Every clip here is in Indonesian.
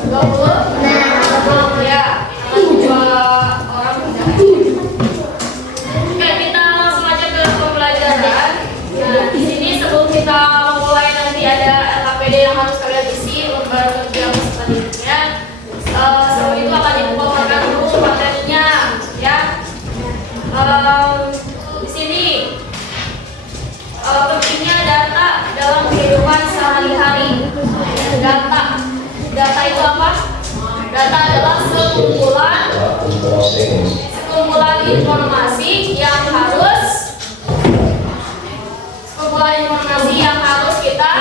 Nah, ya, dua orang. Oke, kita langsung aja ke pembelajaran. Nah, di sini sebelum kita mulai nanti ada LKPD yang harus kalian isi lembar kerja selanjutnya. Sebelum itu akan dibawakan dulu materinya, ya. Di sini pentingnya data dalam kehidupan sehari-hari. Data itu apa? Data adalah sekumpulan informasi yang harus kita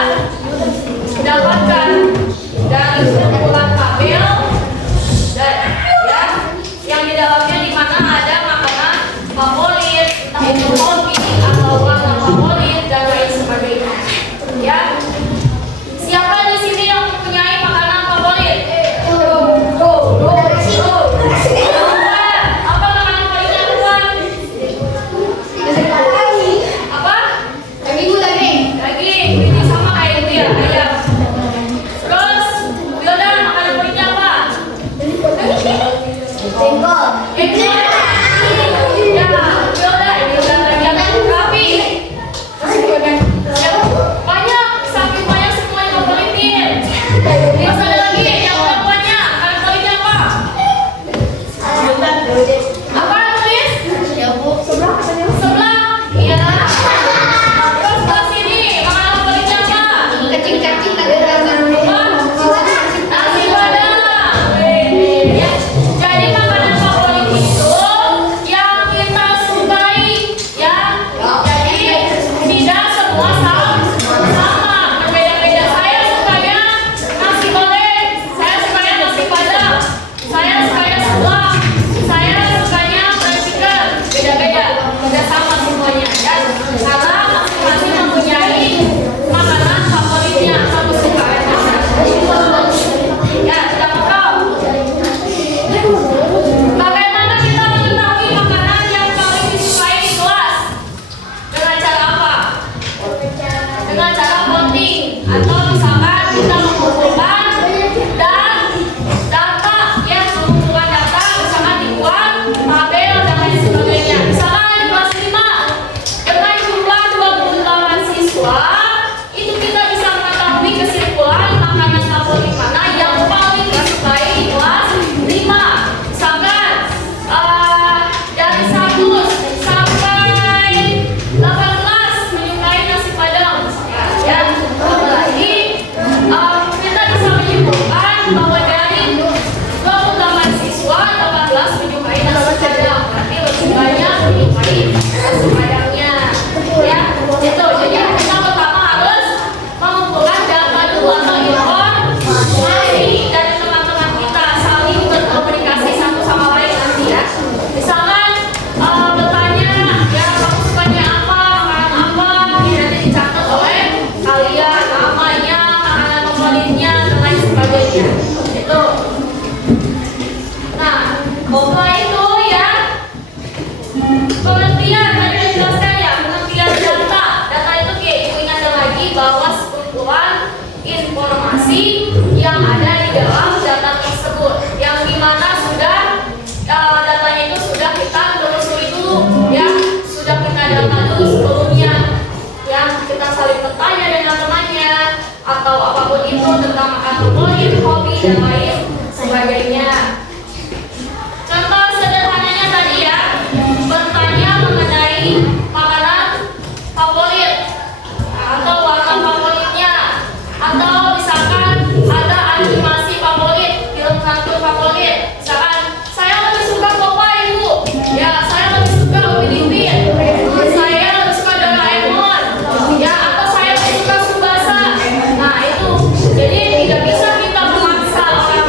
dapatkan dari sekumpulan tabel ya, yang di dalamnya di mana ada makanan favorit, entah itu hobi atau warna favorit dan lain sebagainya. Ya. Siapa di sini yang mempunyai makanan favorit? Apa makanan favoritnya teman? Apa? Daging. Ini sama kayak itu ya, ayam. Terus, Wilda makanan favoritnya apa? Jengkol. Ya, Wilda lagi ada kopi. Banyak, saking banyak semua yang favoritin. Terus ada lagi yang orang banyak, kalian favoritnya apa? Apa tulis? Sebelah. Iya. Terus ke sini, makanan favoritnya apa? Cacing lagi rasa. Nasi padang. Ya. Jadi makanan favorit itu yang kita sukai, ya. Jadi tidak semua sama, berbeda-beda. Saya sukanya nasi goreng, saya sukanya nasi padang, saya sukanya seblak, saya sukanya fried chicken. Beda-beda, tidak sama semuanya, ya. Karena masing-masing mempunyai makanan favoritnya atau kesukaannya. Ya, tidak tahu. Bagaimana kita mengetahui makanan yang paling disukai di kelas? Dengan cara apa? Dengan cara voting, atau misalkan kita mengumpulkan data, ya, mengumpulkan data, misalkan dibuat tabel dan lain sebagainya. Misalkan di kelas 5 dengan jumlah 28 siswa, itu kita bisa mengetahui kesimpulan makanan favorit mana yang paling disukai di kelas 5. Misalkan dari 1 sampai 18 menyukai nasi padang, ya. Apalagi kita bisa menyimpulkan bahwa dari 28 siswa 18 menyukai nasi padang, berarti lebih banyak menyukai nasi padangnya, ya. Itu jadi kita pertama harus mengumpulkan data dulu atau informasi dari teman-teman kita, saling berkomunikasi satu sama lain nanti, ya. Misalkan bertanya, ya, kamu sukanya apa, makanan apa, nanti dicatat oleh kalian namanya, makanan favoritnya dan lain sebagainya. Itu. Nah, setelah itu, ya, pengertian tadi saya jelaskan, ya, pengertian data. Data itu kayak ibu ingatkan lagi bahwa sekumpulan informasi yang ada di dalam data tersebut, yang dimana sudah datanya itu sudah kita telusuri dulu, ya, sudah kita data dulu sebelumnya, yang kita saling bertanya dengan temannya atau apapun itu tentang makanan favorit, hobi dan lain sebagainya. Contoh sederhananya tadi, ya, bertanya mengenai makanan favorit atau warna favoritnya, atau misalkan ada animasi favorit, film kartun favorit. Misalkan saya lebih suka Popeye, Bu. Ya, saya lebih suka Upin Ipin. Saya lebih suka Doraemon. Ya, atau saya lebih suka Tsubasa. Nah, itu. Jadi tidak bisa kita memaksa orang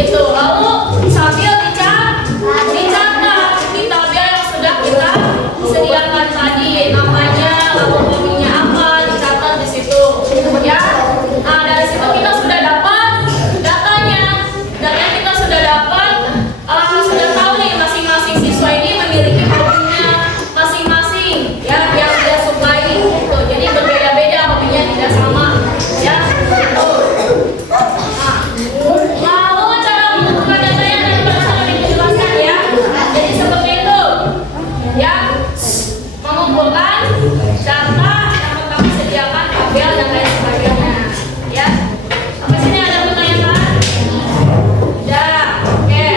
Gitu. Lalu sambil dicatat di tabel yang sudah kita sediakan tadi, namanya, lalu hobinya apa, dicatat di situ. Ya. Nah, dari situ kita sudah dapat datanya. Data kita sudah dapat, sudah tahu nih masing-masing siswa ini memiliki hobinya masing-masing, ya, yang dia sukai. Gitu. Jadi berbeda-beda hobinya, tidak sama. Ya. Gitu. Nah, lalu cara menentukan datanya tadi sudah dijelaskan ya. Jadi seperti itu. Ya. Mengumpulkan data yang kami sediakan, tabel dan lain sebagainya. Ya. Sampai sini ada pertanyaan? Ya, oke.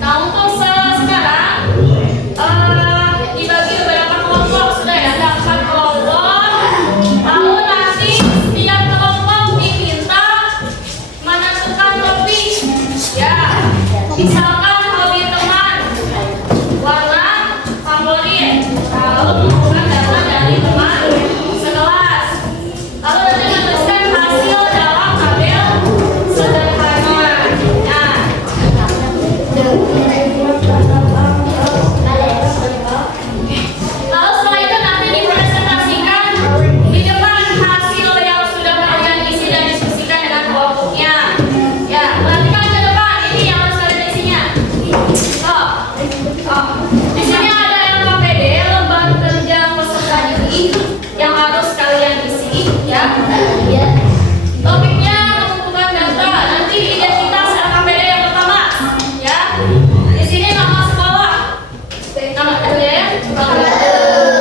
Nah, untuk sekarang dibagi beberapa kelompok sudah ya, ada 4 kelompok. Lalu nanti setiap kelompok diminta menentukan hobi. Ya, misalkan hobi teman, warna favorit. Lalu mengumpulkan data dari teman sekelas. Lalu nanti menuliskan hasil dalam tabel sederhana. Nah, lalu setelah itu nanti dipresentasikan di depan hasil yang sudah kalian isi dan diskusikan dengan kelompoknya. Ya, perhatikan ke depan, ini yang harus kalian isinya. Di sini ada LKPD, lembar kerja peserta didik, yang harus kalian isi. Ya. Topiknya mengumpulkan data. Nanti identitas LKPD yang pertama. Ya. Di sini nama sekolah. Nama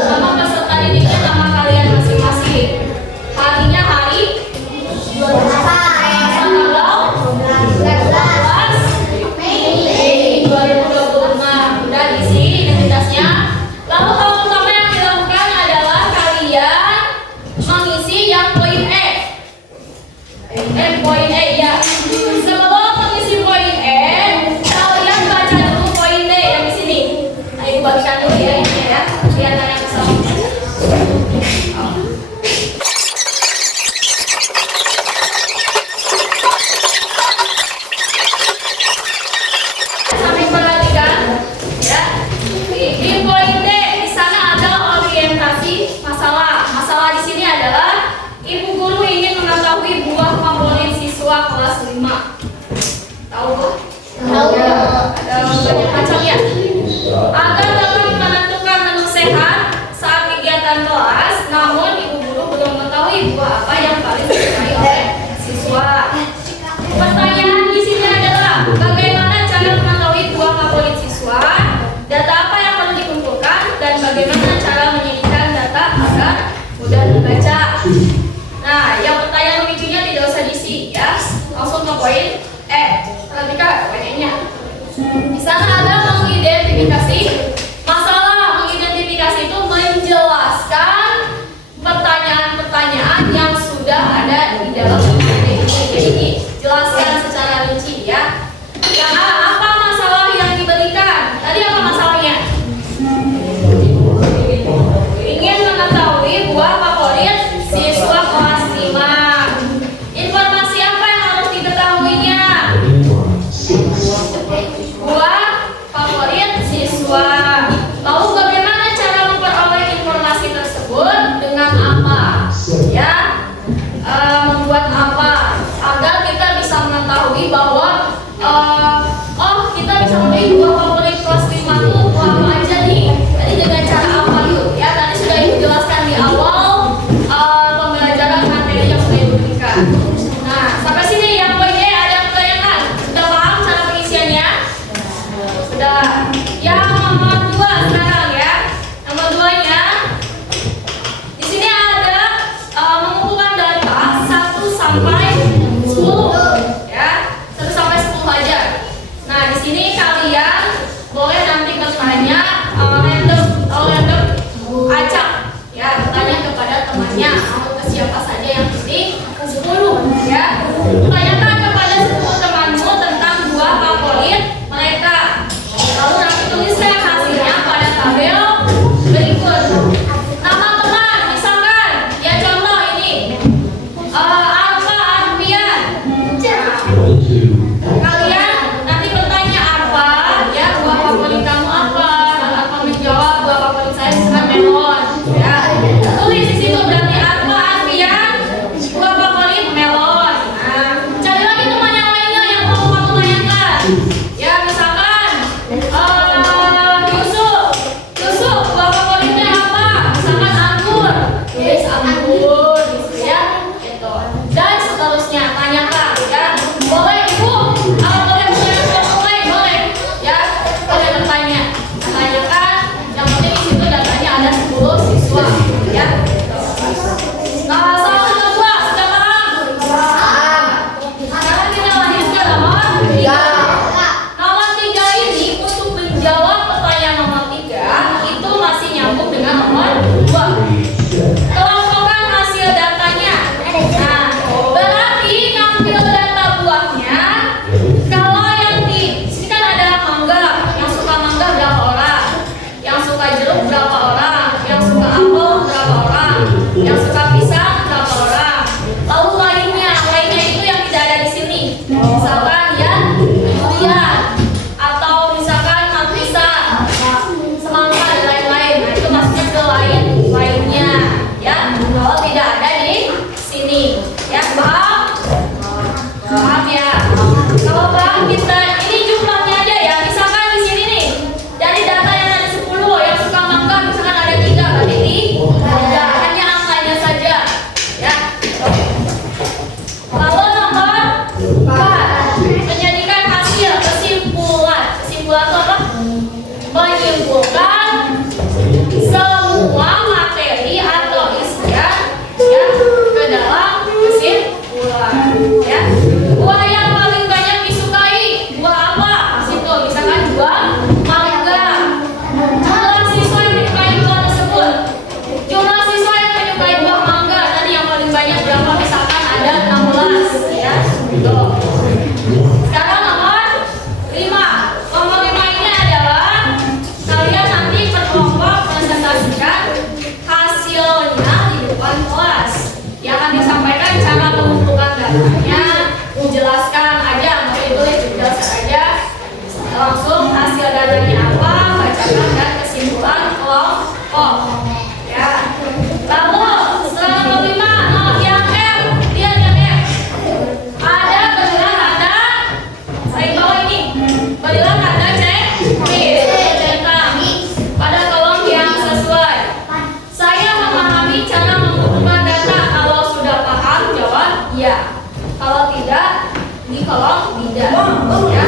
nama peserta didiknya, nama kalian masing-masing. Harinya hari, tanggal 12 Mei 2025. Udah isi identitasnya. Lalu hal pertama yang dilakukan adalah kalian mengisi yang poin E. Poin E ya. Sebelum mengisi poin E, kalian baca dulu poin D yang di sini. Nah, ibu bagikan dulu ya ini ya. Biar kalian bisa membaca. Sampai perhatikan ya. Di poin D di sana ada orientasi masalah. Masalah di sini adalah ibu guru ingin mengetahui buah favorit siswa kelas 5. Tahu? Tahu. Ada banyak macam ya. Agar dapat menentukan menu sehat saat kegiatan kelas, namun ibu guru belum mengetahui buah apa yang paling disukai oleh siswa. Pertanyaan di sini adalah bagaimana cara mengetahui buah favorit siswa, data apa yang perlu dikumpulkan, dan bagaimana cara menyajikan data agar mudah dibaca. Nah, yang pertanyaan pemicunya tidak usah diisi ya, langsung ke poin E. Perhatikan poin E-nya. Di sana ada mengidentifikasi masalah. Mengidentifikasi itu menjelaskan pertanyaan-pertanyaan yang sudah ada di dalam pertanyaan ini. Jadi dijelaskan secara rinci ya. Yang A, apa masalah yang diberikan? Tadi apa masalahnya? Ingin mengetahui buah favorit siswa kelas 5. Informasi apa yang harus diketahuinya? Buah favorit siswa. Lalu bagaimana cara memperoleh informasi tersebut? Dengan apa? Ya, membuat apa? Agar kita bisa mengetahui bahwa kita bisa memilih buah favorit kelas 5 itu buah apa aja nih. Jadi dengan cara apa yuk? Ya, tadi sudah ibu jelaskan di awal pembelajaran materi yang sudah ibu berikan. Nah, sampai sini yang poin E ada pertanyaan. Sudah paham cara pengisiannya? Sudah. Yang nomor 2 sekarang ya. Nomor 2-nya di sini ada mengumpulkan data 1 sampai 10 ya. 1 sampai 10 aja. Nah, di sini kalian boleh nanti bertanya random acak ya, bertanya kepada temannya atau ke siapa saja yang penting ke 10 ya. Tanyakan kepada 10 temanmu tentang buah favorit mereka. Lalu nanti tuliskan hasilnya pada tabel berikut. Nama teman, misalkan ya contoh ini Alfa Arfian. Empat, menjadikan hasil kesimpulan. Kesimpulan itu apa? Menyimpulkan semua materi atau isian ya ke dalam kesimpulan. Ya. Buah yang paling banyak disukai buah apa? Situ misalkan buah mangga. Jumlah siswa yang menyukai buah tersebut. Jumlah siswa yang menyukai buah mangga tadi yang paling banyak berapa? Misalkan ada 16 ya. Tuh. Sekarang nomor 5. Nomor 5 ini adalah kalian nanti berkelompok presentasikan hasilnya di depan kelas. Yang akan disampaikan cara mengumpulkan datanya, menjelaskan aja, mau ditulis dijelaskan aja. Langsung hasil datanya apa, bacakan dan kesimpulan kelompok. Ya. Lalu setelah nomor 5, yang M, lihat yang M. Ada berilah tanda saya bawah ini. Berilah tanda centang pada kolom yang sesuai. Saya memahami cara mengumpulkan data. Kalau sudah paham jawab ya. Kalau tidak di kolom tidak. Ya.